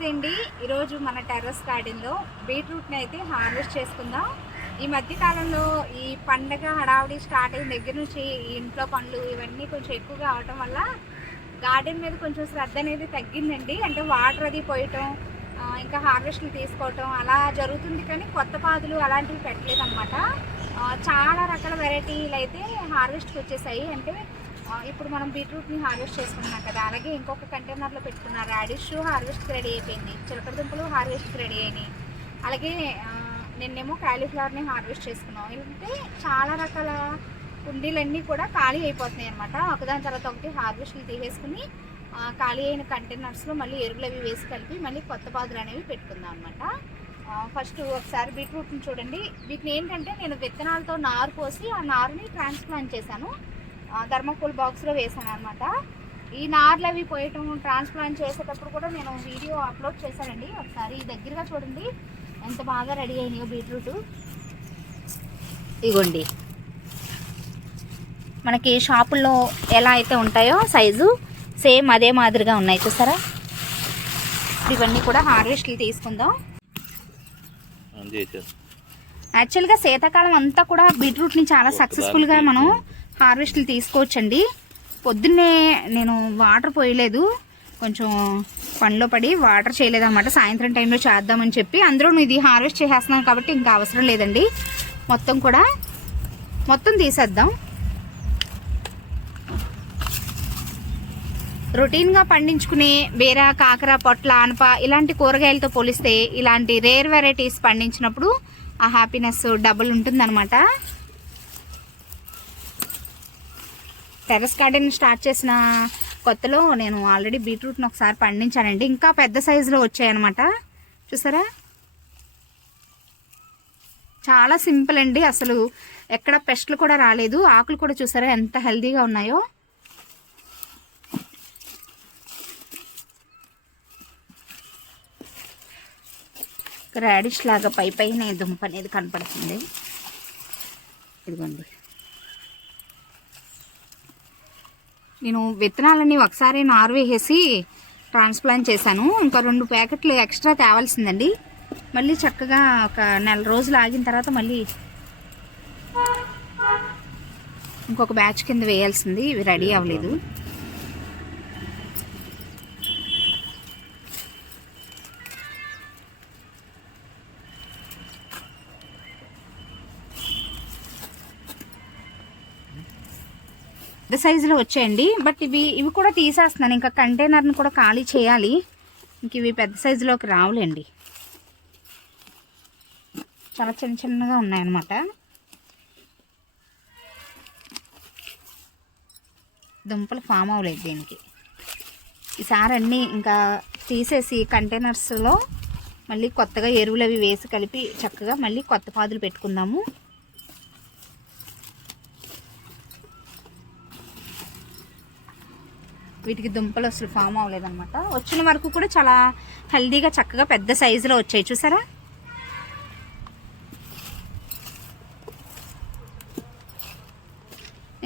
నమస్తే అండి. ఈరోజు మన టెర్రస్ గార్డెన్లో బీట్రూట్ని అయితే హార్వెస్ట్ చేసుకుందాం. ఈ మధ్య కాలంలో ఈ పండగ హడావుడి స్టార్ట్ అయిన దగ్గర నుంచి ఈ ఇంట్లో పనులు ఇవన్నీ కొంచెం ఎక్కువగా అవటం వల్ల గార్డెన్ మీద కొంచెం శ్రద్ధ అనేది తగ్గిందండి. అంటే వాటర్ అది పోయటం, ఇంకా హార్వెస్ట్లు తీసుకోవటం అలా జరుగుతుంది. కానీ కొత్త పాదులు అలాంటివి పెట్టలేదు అనమాట. చాలా రకాల వెరైటీలు అయితే హార్వెస్ట్కి వచ్చేసాయి. అంటే ఇప్పుడు మనం బీట్రూట్ని హార్వెస్ట్ చేసుకుంటున్నాం కదా, అలాగే ఇంకొక కంటైనర్లో పెట్టుకున్న రాడిష్ హార్వెస్ట్కి రెడీ అయిపోయింది, చిలకడ దుంపలు హార్వెస్ట్కి రెడీ అయినాయి. అలాగే నిన్నేమో కాలీఫ్లవర్ని హార్వెస్ట్ చేసుకున్నాం. అంటే చాలా రకాల కుండీలన్నీ కూడా ఖాళీ అయిపోతున్నాయి అనమాట. ఒకదాని తర్వాత ఒకటి హార్వెస్ట్లు తీసేసుకుని ఖాళీ అయిన కంటైనర్స్లో మళ్ళీ ఎరువులు అవి వేసి కలిపి మళ్ళీ కొత్త పాదులు అనేవి పెట్టుకుందాం అనమాట. ఫస్ట్ ఒకసారి బీట్రూట్ని చూడండి. వీటిని ఏంటంటే నేను విత్తనాలతో నారు పోసి ఆ నారుని ట్రాన్స్ప్లాంట్ చేశాను, థర్మోకోల్ బాక్స్లో వేసాను అనమాట. ఈ నార్లు అవి పోయటం ట్రాన్స్ప్లాంట్ చేసేటప్పుడు కూడా నేను వీడియో అప్లోడ్ చేశానండి. ఒకసారి దగ్గరగా చూడండి ఎంత బాగా రెడీ అయినాయో బీట్రూట్. ఇగోండి, మనకి షాపుల్లో ఎలా అయితే ఉంటాయో సైజు సేమ్ అదే మాదిరిగా ఉన్నాయి, చూసారా. ఇవన్నీ కూడా హార్వెస్ట్లు తీసుకుందాం. యాక్చువల్గా శీతాకాలం అంతా కూడా బీట్రూట్ని చాలా సక్సెస్ఫుల్గా మనం హార్వెస్ట్లు తీసుకోవచ్చండి. పొద్దున్నే నేను వాటర్ పోయలేదు, కొంచెం పనిలో పడి వాటర్ చేయలేదు అన్నమాట. సాయంత్రం టైంలో చేద్దామని చెప్పి అందులో ఇది హార్వెస్ట్ చేసేస్తున్నాను కాబట్టి ఇంకా అవసరం లేదండి. మొత్తం తీసేద్దాం. రొటీన్గా పండించుకునే బీర, కాకర, పొట్ల, ఆనప ఇలాంటి కూరగాయలతో పోలిస్తే ఇలాంటి రేర్ వెరైటీస్ పండించినప్పుడు ఆ హ్యాపీనెస్ డబుల్ ఉంటుందన్నమాట. టెర్రస్ గార్డెన్ స్టార్ట్ చేసిన కొత్తలో నేను ఆల్రెడీ బీట్రూట్ని ఒకసారి పండించానండి. ఇంకా పెద్ద సైజులో వచ్చాయన్నమాట, చూసారా. చాలా సింపుల్ అండి, అసలు ఎక్కడ పెస్ట్లు కూడా రాలేదు. ఆకులు కూడా చూసారా ఎంత హెల్తీగా ఉన్నాయో. రాడిష్ లాగా పైన దుంప అనేది కనపడుతుంది, ఇదిగోండి. నేను విత్తనాలన్నీ ఒకసారి నారు వేసేసి ట్రాన్స్ప్లాంట్ చేశాను. ఇంకా 2 ప్యాకెట్లు ఎక్స్ట్రా తేవాల్సిందండి. మళ్ళీ చక్కగా ఒక నెల రోజులు ఆగిన తర్వాత మళ్ళీ ఇంకొక బ్యాచ్ కింద వేయాల్సింది. ఇవి రెడీ అవ్వలేదు. పెద్ద సైజులో వచ్చాయండి, బట్ ఇవి కూడా తీసేస్తున్నాను. ఇంకా కంటైనర్ని కూడా ఖాళీ చేయాలి. ఇంక ఇవి పెద్ద సైజులోకి రావులేండి, చాలా చిన్నగా ఉన్నాయన్నమాట. దుంపలు ఫామ్ అవ్వలేదు దీనికి. ఈసారి అన్నీ ఇంకా తీసేసి కంటైనర్స్లో మళ్ళీ కొత్తగా ఎరువులు అవి వేసి కలిపి చక్కగా మళ్ళీ కొత్త పాదులు పెట్టుకుందాము. వీటికి దుంపలు అసలు ఫామ్ అవ్వలేదన్నమాట. వచ్చిన వరకు కూడా చాలా హెల్దీగా చక్కగా పెద్ద సైజులో వచ్చాయి, చూసారా.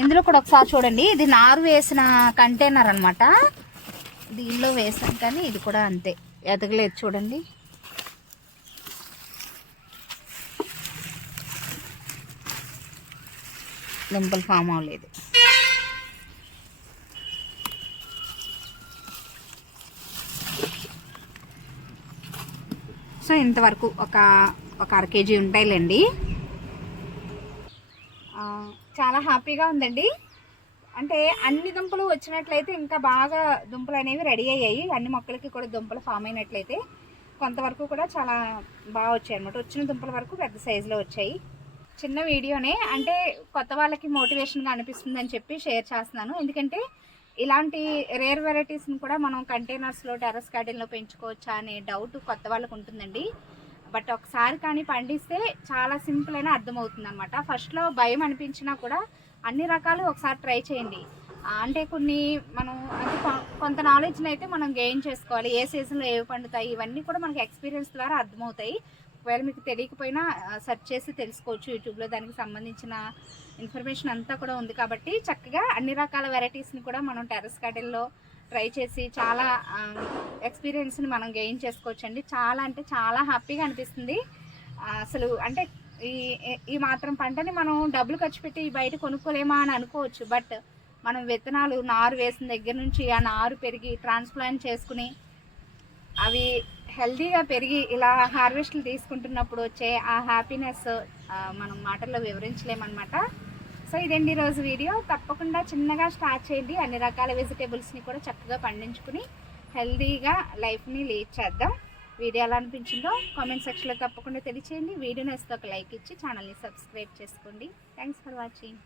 ఇందులో కూడా ఒకసారి చూడండి, ఇది నారు వేసిన కంటైనర్ అనమాట. దీనిలో వేసాను కానీ ఇది కూడా అంతే ఎదగలేదు, చూడండి. దుంపలు ఫామ్ అవ్వలేదు. సో ఇంతవరకు ఒక 1/2 కేజీ ఉంటాయిలేండి. చాలా హ్యాపీగా ఉందండి. అంటే అన్ని దుంపలు వచ్చినట్లయితే ఇంకా బాగా దుంపలు అనేవి రెడీ అయ్యాయి. అన్ని మొక్కలకి కూడా దుంపలు ఫామ్ అయినట్లయితే కొంతవరకు కూడా చాలా బాగా వచ్చాయి అనమాట. వచ్చిన దుంపల వరకు పెద్ద సైజులో వచ్చాయి. చిన్న వీడియోనే, అంటే కొత్త వాళ్ళకి మోటివేషన్గా అనిపిస్తుంది అని చెప్పి షేర్ చేస్తున్నాను. ఎందుకంటే ఇలాంటి రేర్ వెరైటీస్ని కూడా మనం కంటైనర్స్లో టెర్రస్ గార్డెన్లో పెంచుకోవచ్చా అనే డౌట్ కొత్త వాళ్ళకు ఉంటుందండి. బట్ ఒకసారి కానీ పండిస్తే చాలా సింపుల్ అయినా అర్థమవుతుంది అనమాట. ఫస్ట్లో భయం అనిపించినా కూడా అన్ని రకాలు ఒకసారి ట్రై చేయండి. అంటే కొన్ని మనం అంటే కొంత నాలెడ్జ్ని అయితే మనం గెయిన్ చేసుకోవాలి. ఏ సీజన్లో ఏవి పండుతాయి ఇవన్నీ కూడా మనకి ఎక్స్పీరియన్స్ ద్వారా అర్థమవుతాయి. ఒకవేళ మీకు తెలియకపోయినా సెర్చ్ చేసి తెలుసుకోవచ్చు యూట్యూబ్లో. దానికి సంబంధించిన ఇన్ఫర్మేషన్ అంతా కూడా ఉంది కాబట్టి చక్కగా అన్ని రకాల వెరైటీస్ని కూడా మనం టెర్రస్ గార్డెన్లో ట్రై చేసి చాలా ఎక్స్పీరియన్స్ని మనం గెయిన్ చేసుకోవచ్చండి. చాలా అంటే చాలా హ్యాపీగా అనిపిస్తుంది. అసలు అంటే ఈ ఈ మాత్రం పంటని మనం డబ్బులు ఖర్చు పెట్టి బయట కొనుక్కోలేమా అని అనుకోవచ్చు. బట్ మనం విత్తనాలు నారు వేసిన దగ్గర నుంచి ఆ నారు పెరిగి ట్రాన్స్ప్లాంట్ చేసుకుని అవి హెల్తీగా పెరిగి ఇలా హార్వెస్ట్లు తీసుకుంటున్నప్పుడు వచ్చే ఆ హ్యాపీనెస్ మనం మాటల్లో వివరించలేమన్నమాట. సో ఇదండి ఈరోజు వీడియో. తప్పకుండా చిన్నగా స్టార్ట్ చేయండి. అన్ని రకాల వెజిటేబుల్స్ని కూడా చక్కగా పండించుకుని హెల్తీగా లైఫ్ని లీడ్ చేద్దాం. వీడియో ఎలా అనిపించిందో కామెంట్ సెక్షన్లో తప్పకుండా తెలియచేయండి. వీడియో నచ్చితే ఒక లైక్ ఇచ్చి ఛానల్ని సబ్స్క్రైబ్ చేసుకోండి. Thanks for watching.